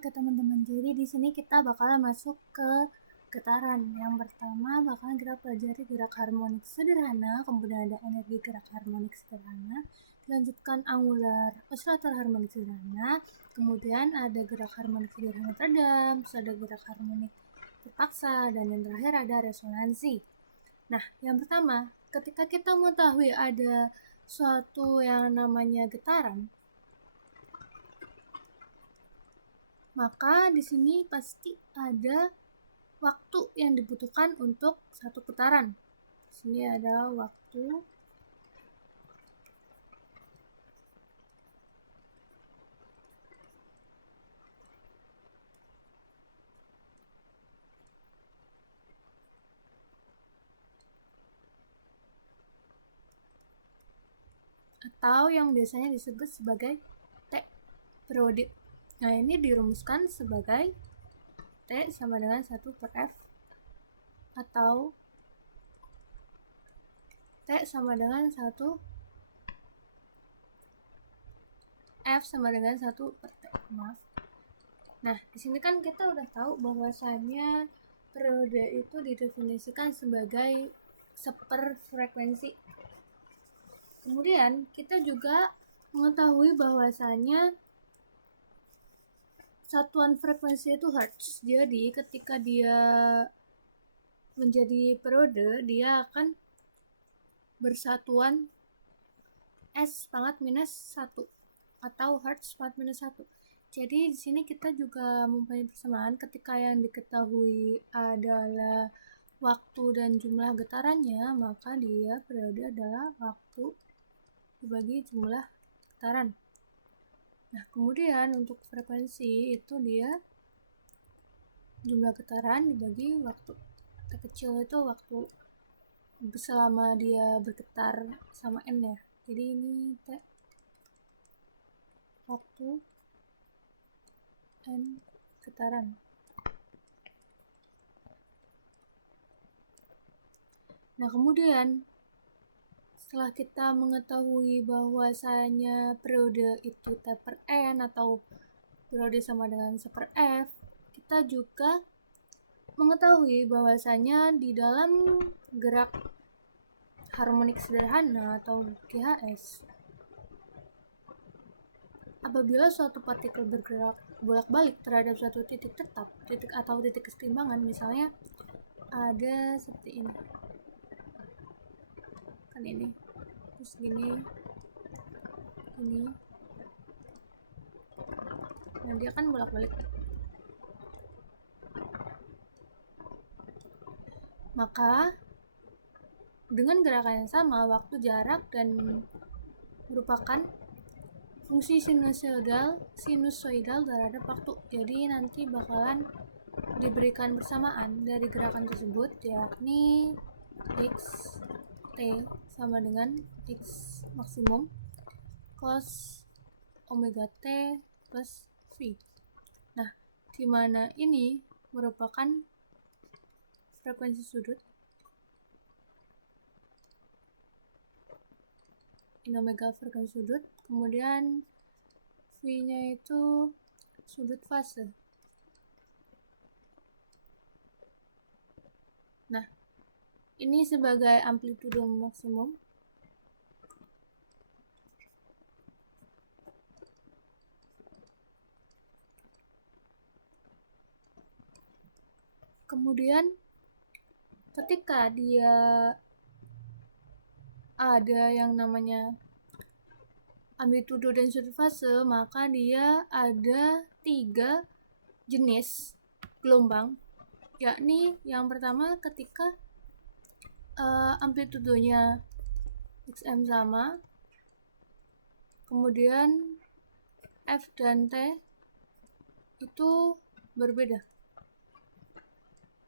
Oke teman-teman, jadi di sini kita bakalan masuk ke getaran. Yang pertama bakalan kita pelajari gerak harmonik sederhana, kemudian ada energi gerak harmonik sederhana, dilanjutkan angular osilator harmonik sederhana, kemudian ada gerak harmonik sederhana teredam, terus ada gerak harmonik terpaksa, dan yang terakhir ada resonansi. Nah, yang pertama, ketika kita mengetahui ada suatu yang namanya getaran, maka di sini pasti ada waktu yang dibutuhkan untuk satu putaran. Di sini ada waktu atau yang biasanya disebut sebagai T periode. Nah, ini dirumuskan sebagai T sama dengan 1 per F atau T sama dengan 1 F sama dengan 1 per T. Maaf. Nah, di sini kan kita udah tahu bahwasannya periode itu didefinisikan sebagai seperfrekuensi. Kemudian kita juga mengetahui bahwasannya satuan frekuensi itu hertz. Jadi ketika dia menjadi periode, dia akan bersatuan S pangkat minus 1 atau hertz pangkat minus 1. Jadi di sini kita juga mempunyai persamaan ketika yang diketahui adalah waktu dan jumlah getarannya, maka dia periode adalah waktu dibagi jumlah getaran. Nah, kemudian untuk frekuensi itu dia jumlah getaran dibagi waktu. Terkecil itu waktu selama dia bergetar sama N ya. Jadi ini T waktu N getaran. Nah, kemudian setelah kita mengetahui bahwasanya periode itu T per N atau periode sama dengan 1 per F, kita juga mengetahui bahwasanya di dalam gerak harmonik sederhana atau GHS, apabila suatu partikel bergerak bolak-balik terhadap suatu titik tetap, titik atau titik kesetimbangan, misalnya ada seperti ini, kan ini, terus gini, nah dia kan bolak-balik. Maka dengan gerakan yang sama, waktu, jarak, dan merupakan fungsi sinusoidal terhadap waktu. Jadi nanti bakalan diberikan persamaan dari gerakan tersebut, yakni X T sama dengan X maksimum cos omega T plus V. Nah, di mana ini merupakan frekuensi sudut, in omega frekuensi sudut, kemudian V-nya itu sudut fase. Nah, ini sebagai amplitudo maksimum. Kemudian ketika dia ada yang namanya amplitudo dan sudut fase, maka dia ada 3 jenis gelombang, yakni yang pertama ketika amplitudonya XM sama, kemudian F dan T itu berbeda,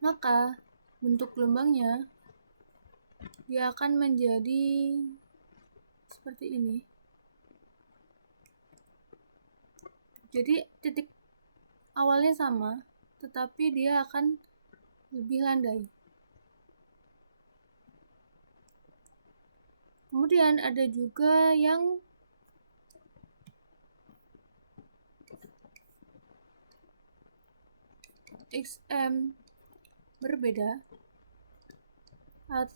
maka bentuk gelombangnya dia akan menjadi seperti ini. Jadi titik awalnya sama, tetapi dia akan lebih landai. Kemudian ada juga yang XM berbeda,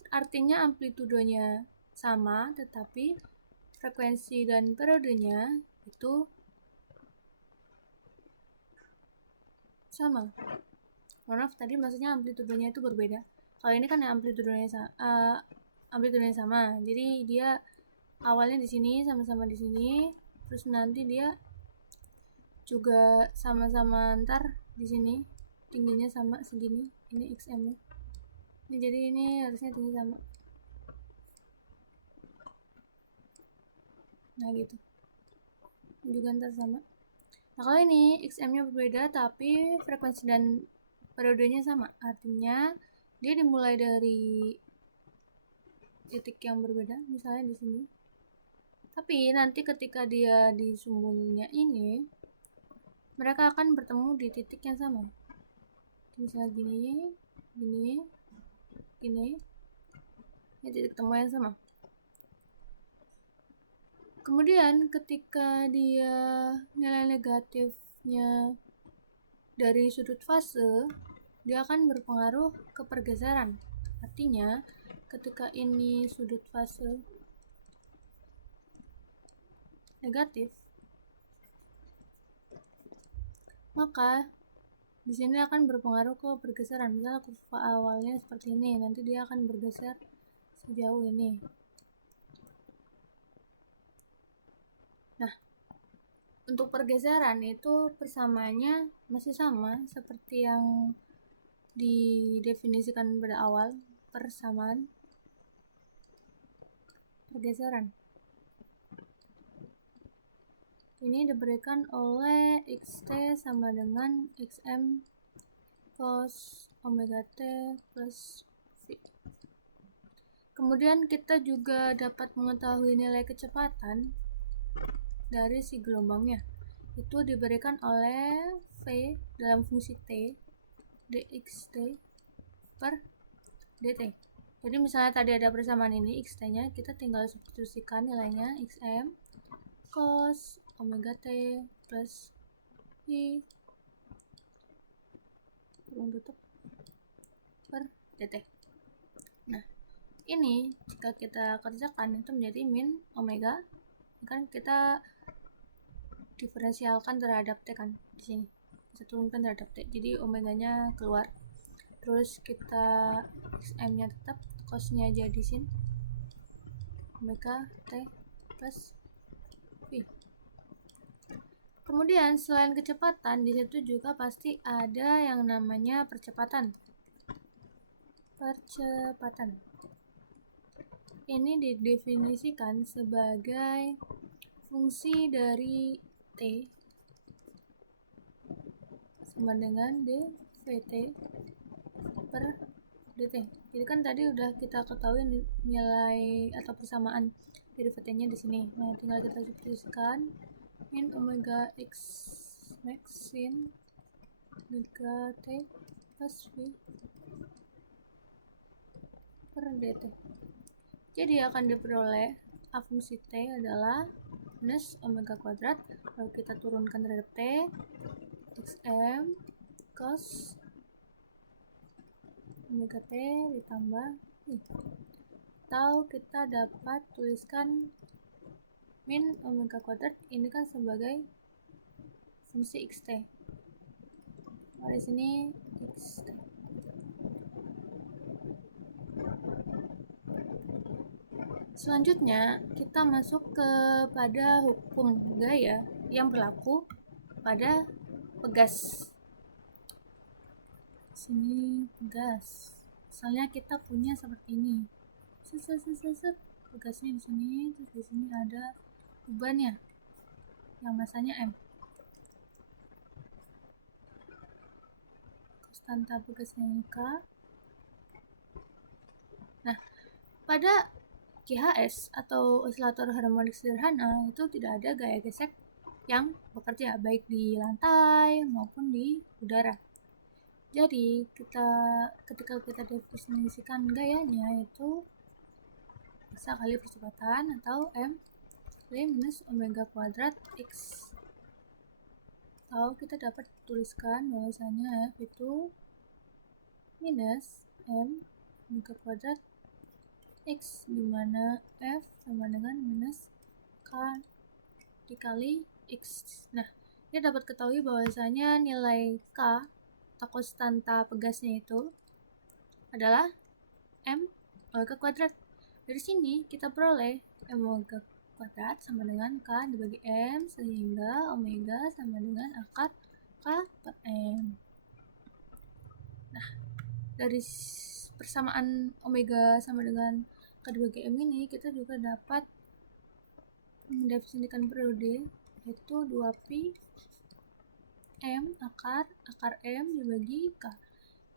artinya amplitudenya sama tetapi frekuensi dan periodenya itu sama. Maaf, tadi maksudnya amplitudenya itu berbeda. Kalau ini kan amplitudenya sama. Jadi dia awalnya di sini, sama-sama di sini, terus nanti dia juga sama-sama ntar di sini tingginya sama segini. Ini XM nya. Ini jadi ini harusnya tinggi sama. Nah gitu. Ini juga ntar sama. Nah kalau ini XM nya berbeda tapi frekuensi dan periodenya sama. Artinya dia dimulai dari titik yang berbeda, misalnya di sini. Tapi nanti ketika dia di sumbunya ini, mereka akan bertemu di titik yang sama. Misalnya gini. Ini titik temu yang sama. Kemudian ketika dia nilai negatifnya dari sudut fase, dia akan berpengaruh ke pergeseran. Artinya ketika ini sudut fase negatif, maka di sini akan berpengaruh ke pergeseran. Misalnya kurva awalnya seperti ini, nanti dia akan bergeser sejauh ini. Nah, untuk pergeseran itu persamaannya masih sama seperti yang didefinisikan pada awal, persamaan pergeseran. Ini diberikan oleh xt sama dengan xm cos omega t plus v. Kemudian kita juga dapat mengetahui nilai kecepatan dari si gelombangnya. Itu diberikan oleh v dalam fungsi t dxt per dt. Jadi misalnya tadi ada persamaan ini xt-nya, kita tinggal substitusikan nilainya xm cos omega t plus i tutup per dt. Nah, ini jika kita kerjakan itu menjadi min omega, kan kita diferensialkan terhadap t kan di sini. Kita turunkan terhadap t. Jadi omeganya keluar. Terus kita xm-nya tetap, cos-nya jadi sin omega t plus v. Kemudian selain kecepatan, di situ juga pasti ada yang namanya percepatan. Ini didefinisikan sebagai fungsi dari t sama dengan dvt per dt. Jadi kan tadi udah kita ketahui nilai atau persamaan dari vt-nya di sini. Nah, tinggal kita substitusikan min omega x max sin omega t plus v per dt. Jadi akan diperoleh a fungsi t adalah minus omega kuadrat, lalu kita turunkan terhadap t xm cos omega t ditambah v. Atau kita dapat tuliskan min omega kuadrat ini kan sebagai fungsi xt. Nah, di sini xt. Selanjutnya kita masuk kepada hukum gaya yang berlaku pada pegas. Sini pegas. Misalnya kita punya seperti ini. Pegasnya di sini, terus di sini ada bebannya yang masanya M. Konstanta pegasnya ini K. Nah, pada GHS atau osilator harmonik sederhana itu tidak ada gaya gesek yang bekerja baik di lantai maupun di udara. Jadi ketika kita definisikan gayanya itu bisa kali percepatan atau M V minus omega kuadrat X. atau kita dapat tuliskan bahwasanya F itu minus M omega kuadrat X, di mana F sama dengan minus K dikali X. Nah, kita dapat ketahui bahwasanya nilai K atau konstanta pegasnya itu adalah M omega kuadrat. Dari sini kita peroleh M omega kuadrat sama dengan K dibagi M, sehingga omega sama dengan akar K per M. Nah, dari persamaan omega sama dengan K dibagi M ini, kita juga dapat mendefinisikan periode, yaitu 2pi M akar M dibagi K.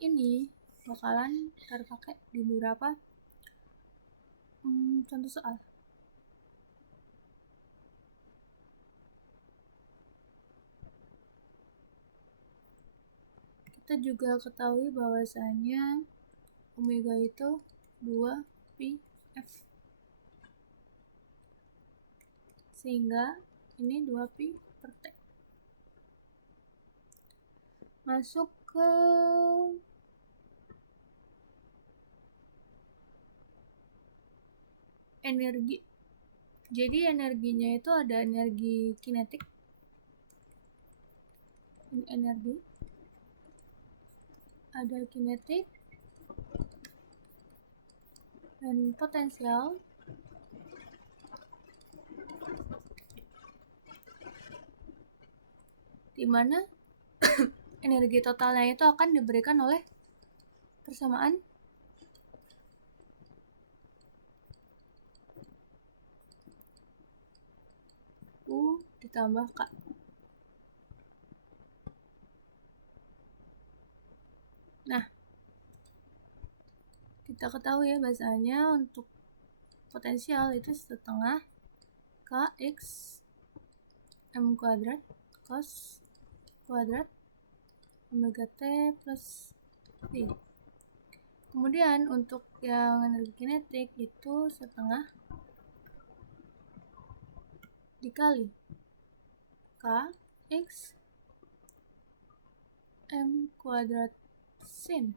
Ini bakalan terpakai di beberapa contoh soal. Kita juga ketahui bahwasanya omega itu 2pi F, sehingga ini 2pi per T. Masuk ke energi. Jadi energinya itu ada energi kinetik, ini energi, ada kinetik dan potensial. Di mana energi totalnya itu akan diberikan oleh persamaan U ditambah K. Nah, kita ketahui ya bahasanya untuk potensial itu setengah Kx M kuadrat cos kuadrat omega T plus T. Kemudian untuk yang energi kinetik itu setengah dikali Kx M kuadrat sin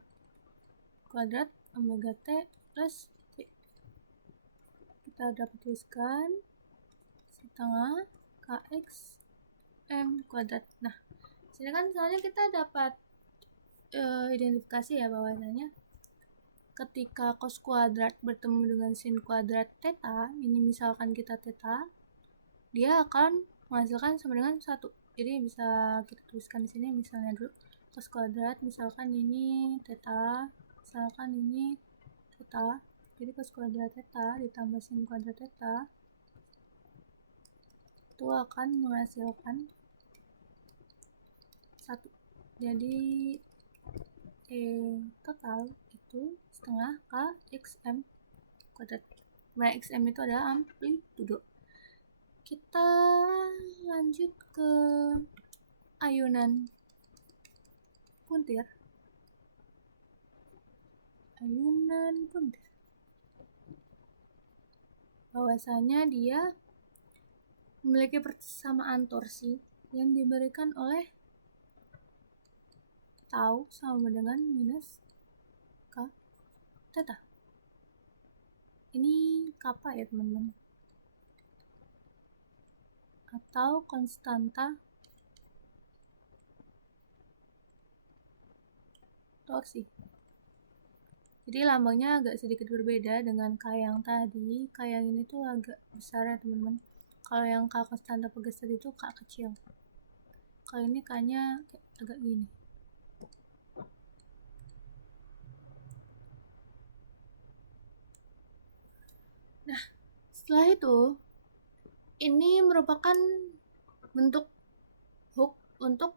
kuadrat omega T plus T. Kita dapat tuliskan setengah Kx M kuadrat. Nah, sini kan soalnya kita dapat identifikasi ya bahwasanya ketika cos kuadrat bertemu dengan sin kuadrat theta, ini misalkan kita theta, dia akan menghasilkan sama dengan 1. Jadi bisa kita tuliskan di sini misalnya dulu cos kuadrat, misalkan ini theta, misalkan ini theta. Jadi cos kuadrat theta ditambah sin kuadrat theta itu akan menghasilkan 1. Jadi total itu setengah Kxm kuadrat. Nah, Xm itu adalah amplitudo. Kita lanjut ke ayunan puntir. Bahwasanya dia memiliki persamaan torsi yang diberikan oleh tau sama dengan minus K theta. Ini kappa ya teman-teman, atau konstanta torsi. Jadi lambangnya agak sedikit berbeda dengan K yang tadi. K yang ini tuh agak besar ya teman-teman. Kalau yang K konstanta pegas tadi itu K kecil. Kalau ini K-nya agak gini. Nah, setelah itu ini merupakan bentuk hook untuk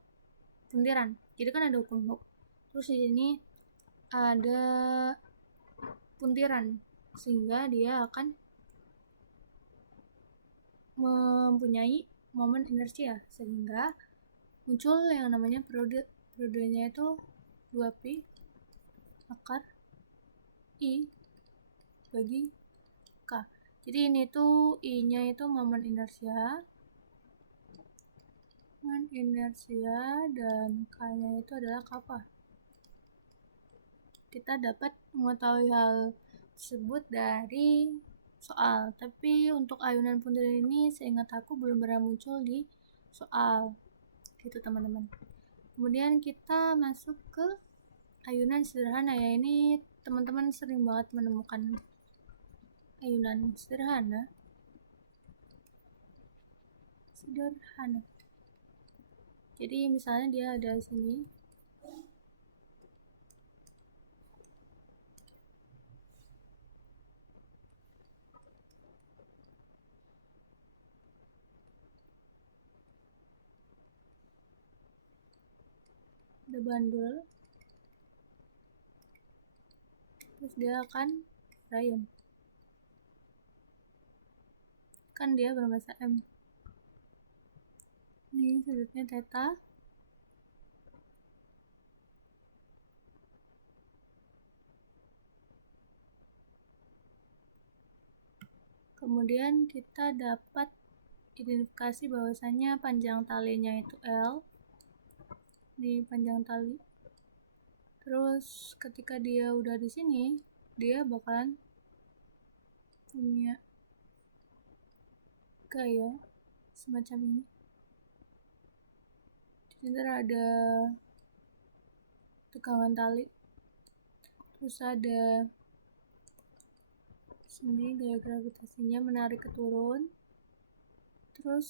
puntiran. Jadi kan ada hukum hook. Terus di sini ada puntiran, sehingga dia akan mempunyai momen inersia, sehingga muncul yang namanya periodenya itu 2pi akar I bagi K. Jadi ini tuh I nya itu momen inersia, dengan inersia dan K-nya itu adalah kappa. Kita dapat mengetahui hal tersebut dari soal, tapi untuk ayunan puntir ini seingat aku belum pernah muncul di soal gitu teman-teman. Kemudian kita masuk ke ayunan sederhana ya. Ini teman-teman sering banget menemukan ayunan sederhana. Jadi misalnya dia ada di sini. Ada bandul. Terus dia akan rayun. Kan dia bermassa M. Ini sudutnya theta. Kemudian kita dapat identifikasi bahwasannya panjang talinya itu L. Ini panjang tali. Terus ketika dia udah di sini, dia bakalan punya gaya semacam ini. Jadi ada tegangan tali. Terus ada sini gaya gravitasinya menarik ke turun. Terus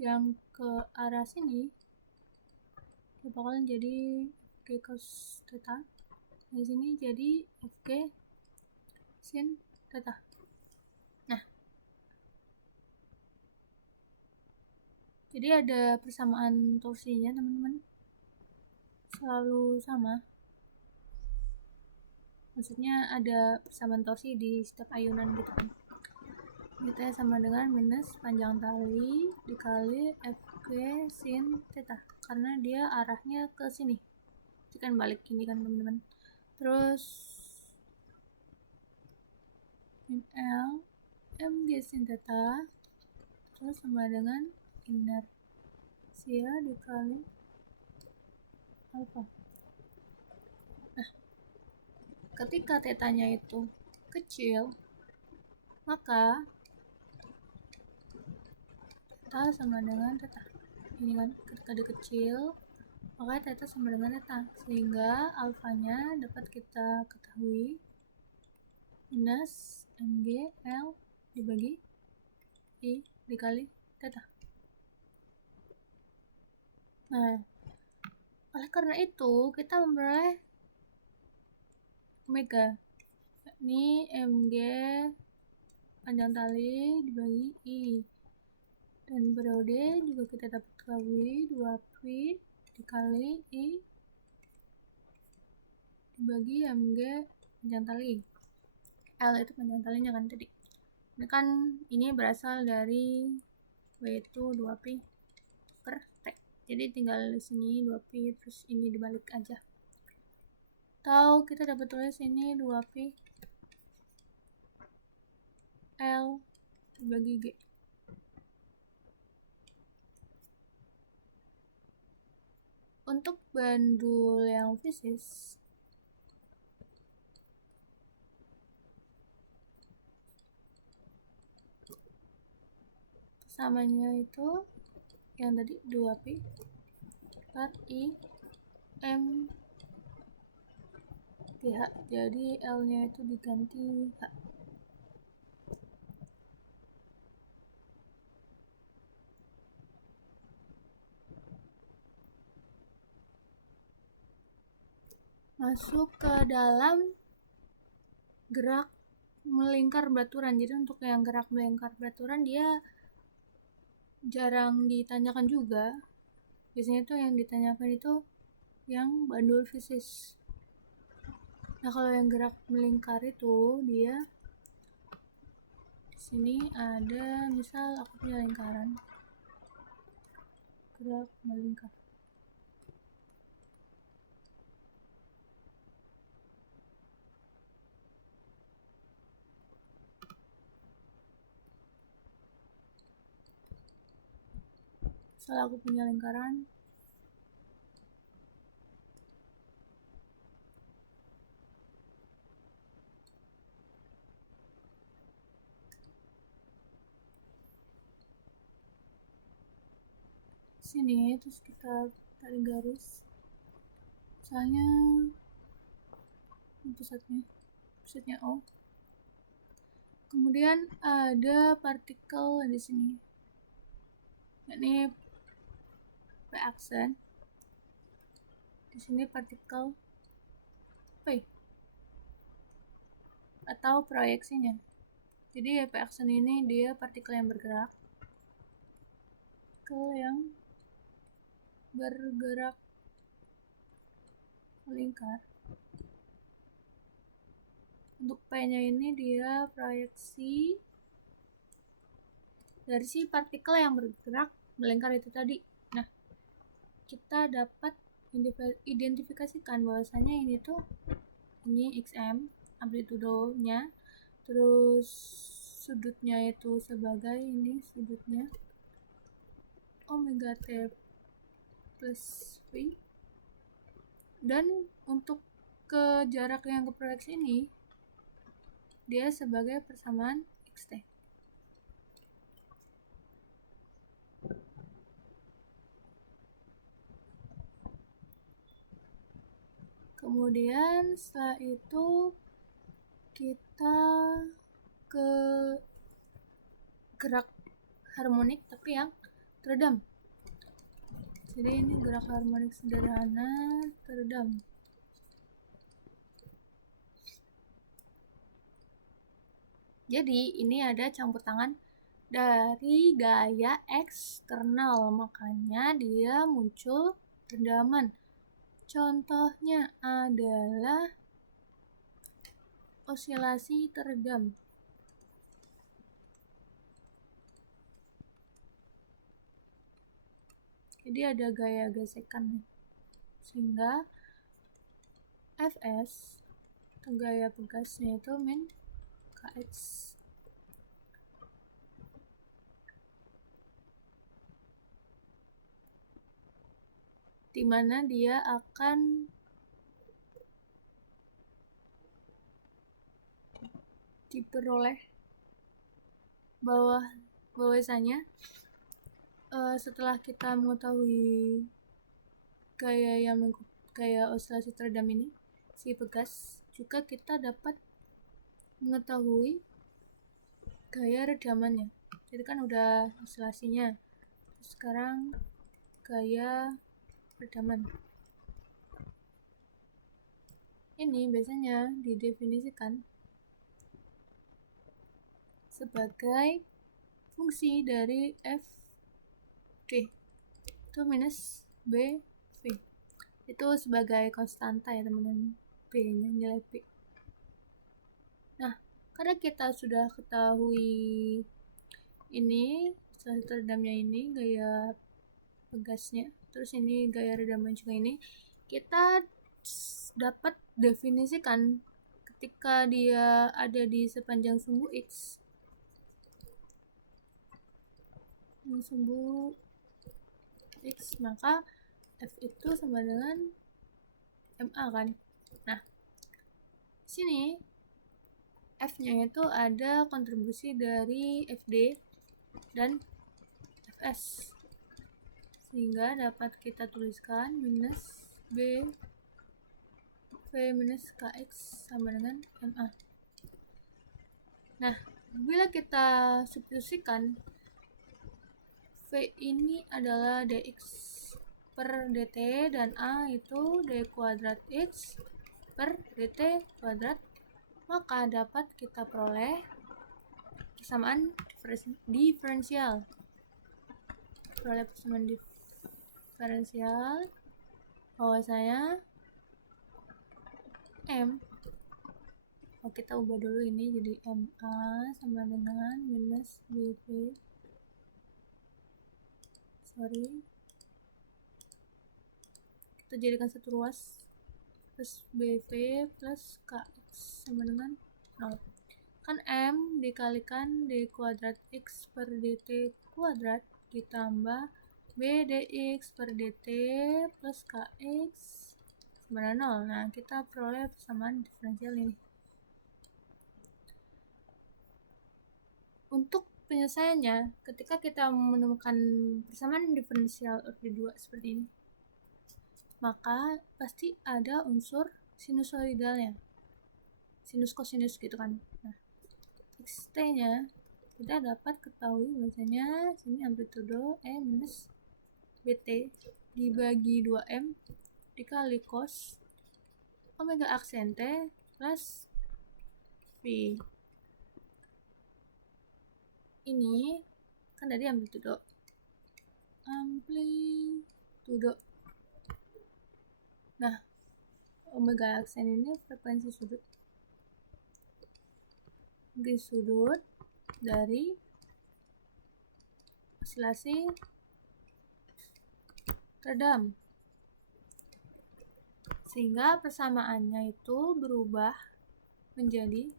yang ke arah sini dia bakalan jadi Fg cos theta. Di sini jadi Fg sin theta. Nah, jadi ada persamaan torsinya teman-teman, selalu sama. Maksudnya ada persamaan torsi di setiap ayunan gitu kan. Kita sama dengan minus panjang tali dikali Fg sin theta, karena dia arahnya ke sini. Jadi kan balik gini kan teman-teman. Terus min L Mg sin theta terus sama dengan inersia dikali alfa. Nah, ketika tetanya itu kecil, maka theta sama dengan theta. Ini kan ketika dia kecil, maka theta sama dengan theta, sehingga alfanya dapat kita ketahui minus Mg L dibagi I dikali theta. Nah, oleh karena itu kita memperoleh omega. Ini Mg panjang tali dibagi I. Dan periode juga kita dapat ketahui 2Pi dikali I dibagi Mg panjang tali. L itu panjang talinya kan tadi. Ini kan ini berasal dari W itu 2Pi per T. Jadi tinggal di sini 2Pi terus ini dibalik aja. Atau kita dapat tulis ini 2Pi L dibagi G. Untuk bandul yang fisis, samanya itu yang tadi 2Pi per I M GH. Jadi L nya itu diganti H. Masuk ke dalam gerak melingkar baturan. Jadi untuk yang gerak melingkar baturan dia jarang ditanyakan juga. Biasanya itu yang ditanyakan itu yang bandul fisis. Nah, kalau yang gerak melingkar itu dia di sini ada, misal aku punya lingkaran gerak melingkar. Salah, aku punya lingkaran. Sini, terus kita tarik garis. Misalnya pusatnya O. Kemudian ada partikel di sini, yakni P aksen. Di sini partikel P atau proyeksinya. Jadi P aksen ini dia partikel yang bergerak. Melingkar. Untuk P-nya ini dia proyeksi dari si partikel yang bergerak melingkar itu tadi. Nah, kita dapat identifikasikan bahwasanya ini XM, amplitudonya, terus sudutnya itu sebagai ini sudutnya omega t plus V, dan untuk ke jarak yang ke proyeksi ini dia sebagai persamaan xt. Kemudian setelah itu kita ke gerak harmonik tapi yang teredam. Jadi ini gerak harmonik sederhana teredam. Jadi ini ada campur tangan dari gaya eksternal, makanya dia muncul teredaman. Contohnya adalah osilasi teredam. Jadi ada gaya gesekan, sehingga Fs atau gaya pegasnya itu min Kx. Dimana dia akan diperoleh bahwasanya setelah kita mengetahui gaya osilasi teredam ini, si pegas, juga kita dapat mengetahui gaya redamannya. Jadi kan udah osilasinya, sekarang gaya redaman. Ini biasanya didefinisikan sebagai fungsi dari Fd itu minus Bv, itu sebagai konstanta ya teman-teman, B-nya nilai B. Nah, karena kita sudah ketahui ini osilasi teredamnya, ini gaya pegasnya, terus ini gaya redaman juga, ini kita dapat definisikan ketika dia ada di sepanjang sumbu X, maka F itu sama dengan MA kan. Nah, sini F-nya itu ada kontribusi dari Fd dan Fs, sehingga dapat kita tuliskan minus B V minus Kx sama dengan MA. Nah, bila kita substitusikan, V ini adalah dx per dt dan A itu d kuadrat x per dt kuadrat, maka dapat kita peroleh persamaan diferensial. Bahwasanya M, kita ubah dulu ini jadi MA sama dengan minus BV, kita jadikan satu ruas, plus BV plus KX sama dengan 0. Kan M dikalikan D kuadrat X per DT kuadrat ditambah B dx per dt plus kx sama dengan 0. Nah, kita peroleh persamaan diferensial ini. Untuk penyelesaiannya, ketika kita menemukan persamaan diferensial order 2 seperti ini, maka pasti ada unsur sinusoidalnya, sinus kosinus gitu kan. Nah, xt-nya kita dapat ketahui bahwasanya sini amplitudo E minus BT dibagi 2M dikali cos omega aksen T plus V. Ini kan tadi amplitudo. Nah, omega aksen ini frekuensi sudut. Di sudut dari osilasi redam, sehingga persamaannya itu berubah menjadi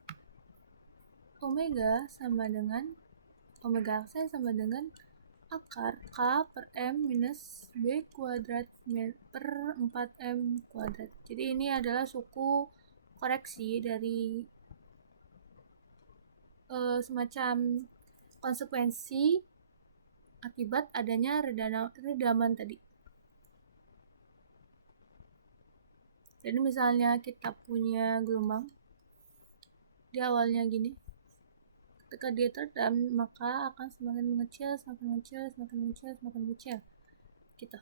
omega sama dengan omega aksen sama dengan akar K per M minus B kuadrat per 4M kuadrat. Jadi ini adalah suku koreksi dari semacam konsekuensi akibat adanya redaman tadi. Jadi misalnya kita punya gelombang, di awalnya gini, ketika dia teredam maka akan semakin mengecil, semakin mengecil, semakin mengecil, semakin mengecil gitu.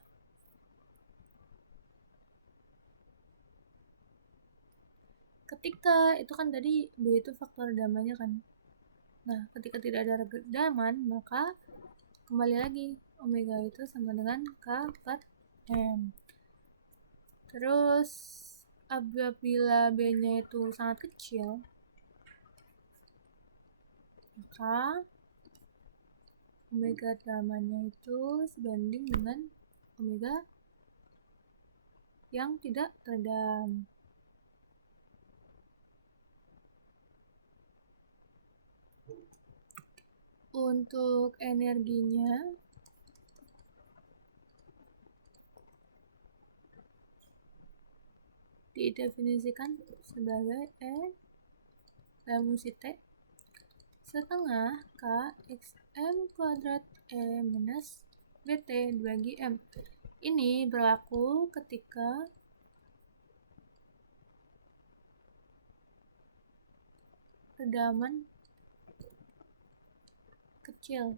Ketika itu kan tadi B itu faktor redamannya kan. Nah, ketika tidak ada redaman maka kembali lagi omega itu sama dengan K per M. Terus apabila B-nya itu sangat kecil, maka omega redamannya itu sebanding dengan omega yang tidak teredam. Untuk energinya didefinisikan sebagai E dalam fungsi T setengah K X M kuadrat E minus BT dibagi M. Ini berlaku ketika redaman kecil.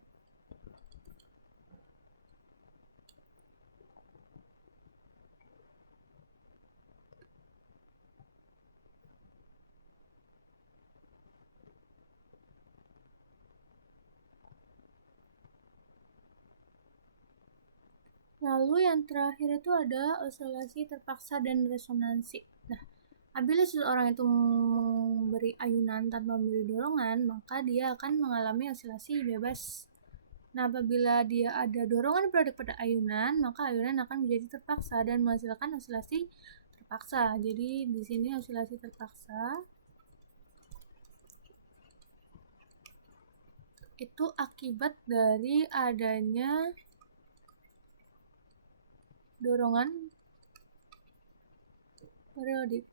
Lalu yang terakhir itu ada osilasi terpaksa dan resonansi. Nah, apabila seseorang itu memberi ayunan tanpa memberi dorongan, maka dia akan mengalami osilasi bebas. Nah, apabila dia ada dorongan produk pada ayunan, maka ayunan akan menjadi terpaksa dan menghasilkan osilasi terpaksa. Jadi di sini osilasi terpaksa itu akibat dari adanya dorongan periodik.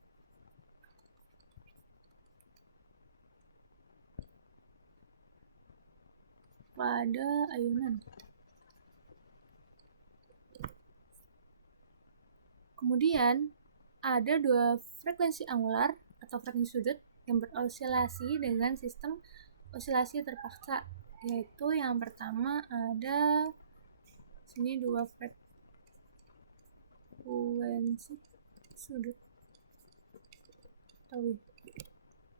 Pada ayunan. Kemudian ada dua frekuensi angular atau frekuensi sudut yang berosilasi dengan sistem osilasi terpaksa, yaitu yang pertama ada sini dua frekuensi sudut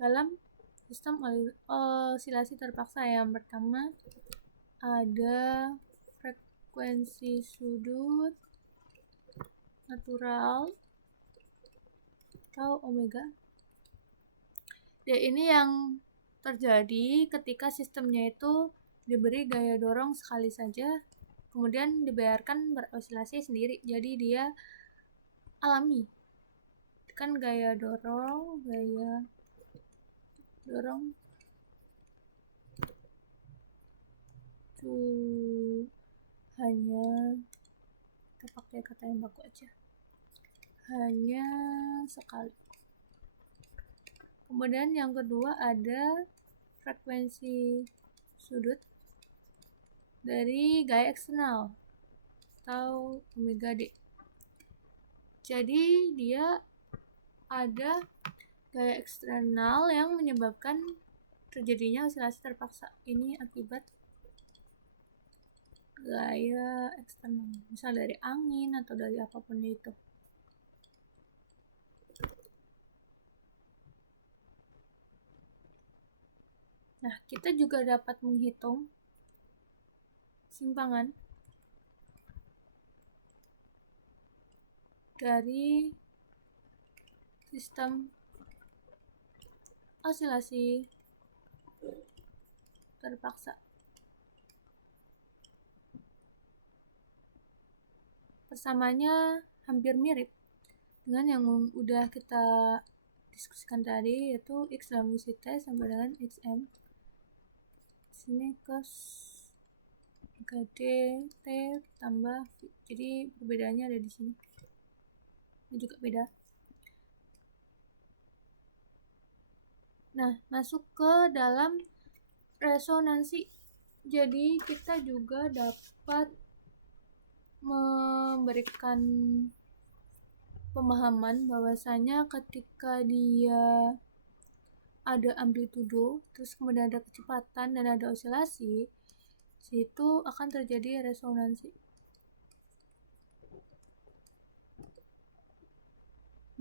dalam sistem osilasi terpaksa. Yang pertama ada frekuensi sudut natural atau omega. Ini yang terjadi ketika sistemnya itu diberi gaya dorong sekali saja, kemudian dibiarkan berosilasi sendiri. Jadi dia alami. Kan gaya dorong hanya, kita pakai kata yang baku aja, hanya sekali. Kemudian yang kedua ada frekuensi sudut dari gaya eksternal atau omega D. Jadi dia ada gaya eksternal yang menyebabkan terjadinya osilasi terpaksa. Ini akibat gaya eksternal, misal dari angin atau dari apapun itu. Nah, kita juga dapat menghitung simpangan dari sistem osilasi terpaksa. Persamanya hampir mirip dengan yang udah kita diskusikan tadi, yaitu X dalam fungsi T sama dengan XM. Sini cos OMega D T tambah V. Jadi perbedaannya ada di sini. Ini juga beda. Nah, masuk ke dalam resonansi. Jadi kita juga dapat memberikan pemahaman bahwasanya ketika dia ada amplitudo, terus kemudian ada kecepatan dan ada osilasi, situ akan terjadi resonansi.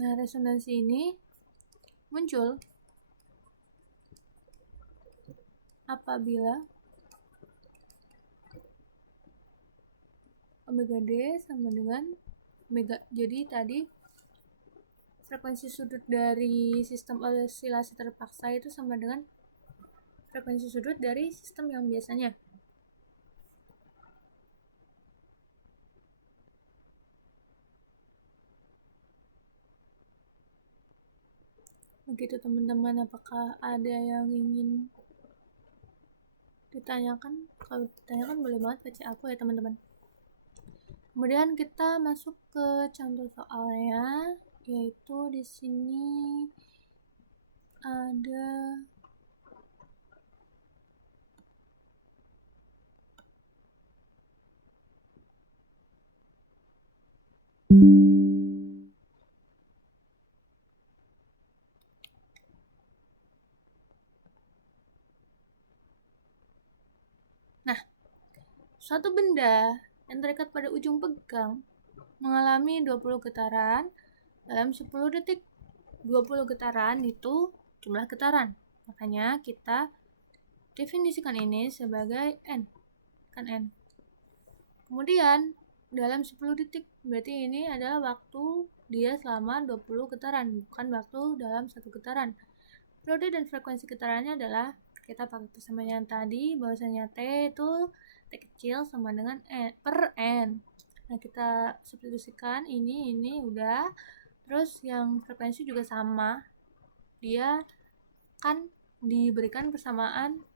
Nah, resonansi ini muncul apabila omega D sama dengan omega. Jadi tadi frekuensi sudut dari sistem osilasi terpaksa itu sama dengan frekuensi sudut dari sistem yang biasanya. Begitu teman-teman, apakah ada yang ingin ditanyakan? Kalau ditanyakan boleh banget baca aku ya teman-teman. Kemudian kita masuk ke contoh soalnya, yaitu di sini ada suatu benda yang terikat pada ujung pegang mengalami 20 getaran dalam 10 detik. 20 getaran itu jumlah getaran. Makanya kita definisikan ini sebagai N. Kan N. Kemudian dalam 10 detik, berarti ini adalah waktu dia selama 20 getaran, bukan waktu dalam satu getaran. Periode dan frekuensi getarannya adalah, kita pakai persamaan yang tadi, bahwasanya T itu T kecil sama dengan N, per N. Nah, kita substitusikan ini udah. Terus yang frekuensi juga sama. Dia kan diberikan persamaan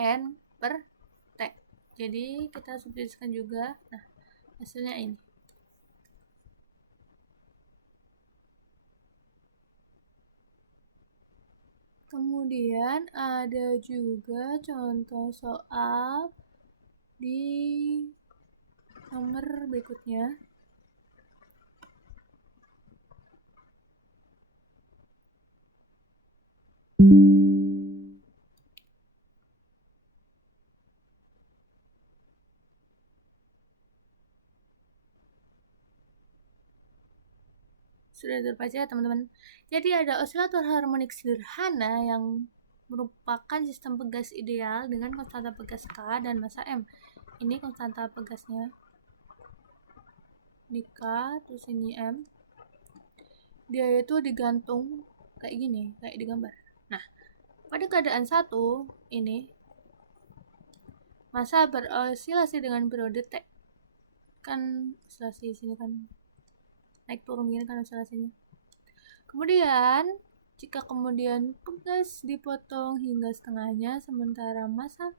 N per T. Jadi kita substitusikan juga. Nah, hasilnya ini. Kemudian ada juga contoh soal di nomor berikutnya. Sudah terbaca ya teman-teman. Jadi ada osilator harmonik sederhana yang merupakan sistem pegas ideal dengan konstanta pegas K dan massa M. Ini konstanta pegasnya di K, terus ini M. Dia itu digantung kayak gini, kayak digambar. Nah, pada keadaan satu ini massa berosilasi dengan periode T. Kan osilasi sini kan naik turun gini kan osilasinya. Kemudian jika kemudian pegas dipotong hingga setengahnya, sementara massa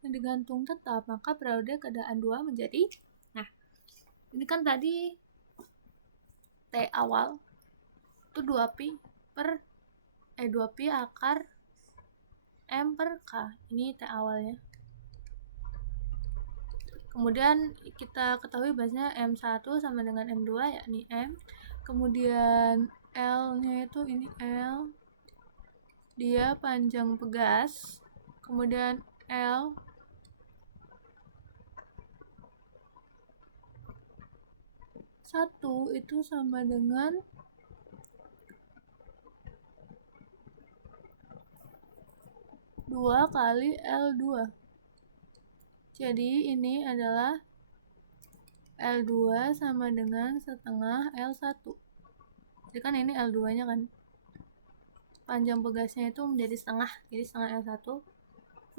yang digantung tetap, maka periode keadaan 2 menjadi, nah ini kan tadi T awal itu 2pi per 2pi akar M per K, ini T awalnya. Kemudian kita ketahui bahasanya M1 sama dengan M2, yakni M. Kemudian L-nya itu ini L, dia panjang pegas. Kemudian L satu itu sama dengan dua kali L2. Jadi ini adalah L2 sama dengan setengah L1. Jadi kan ini L2 nya kan, panjang pegasnya itu menjadi setengah, jadi setengah L1.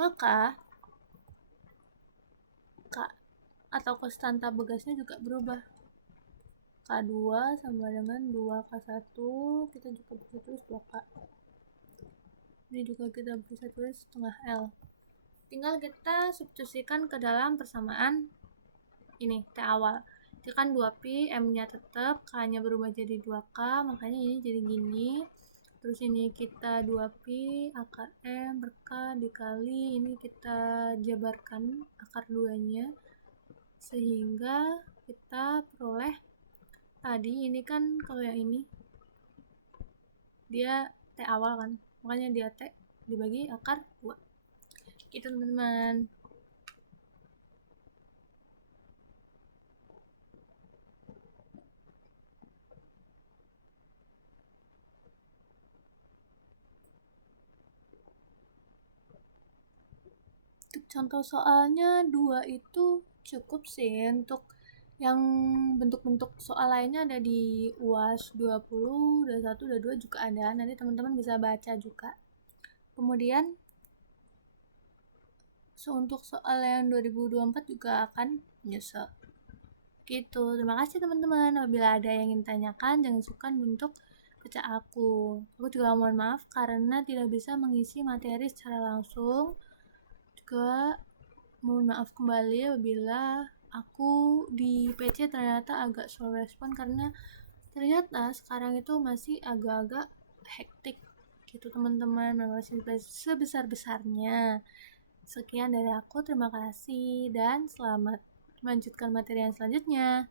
Maka K atau konstanta pegasnya juga berubah. K2 sama dengan 2K1, kita juga bisa tulis 2K. Ini juga kita bisa tulis setengah L. Tinggal kita substitusikan ke dalam persamaan ini T awal. Itu kan 2pi, M-nya tetap, K-nya berubah jadi 2K, makanya ini jadi gini. Terus ini kita 2pi akar M per K dikali, ini kita jabarkan akar 2-nya, sehingga kita peroleh tadi ini kan kalau yang ini dia T awal kan, makanya dia T dibagi akar 2. Gitu teman-teman. Untuk contoh soalnya 2 itu cukup sih. Untuk yang bentuk-bentuk soal lainnya ada di UAS 20, 21, 22 juga ada. Nanti teman-teman bisa baca juga. Kemudian untuk soal yang 2024 juga akan menyusul. Gitu. Terima kasih teman-teman. Apabila ada yang ingin tanyakan, jangan sukar untuk baca aku. Aku juga mohon maaf karena tidak bisa mengisi materi secara langsung. Juga mohon maaf kembali apabila aku di PC ternyata agak slow respon karena ternyata sekarang itu masih agak-agak hektik gitu teman-teman, masih sebesar-besarnya. Sekian dari aku, terima kasih dan selamat melanjutkan materi yang selanjutnya.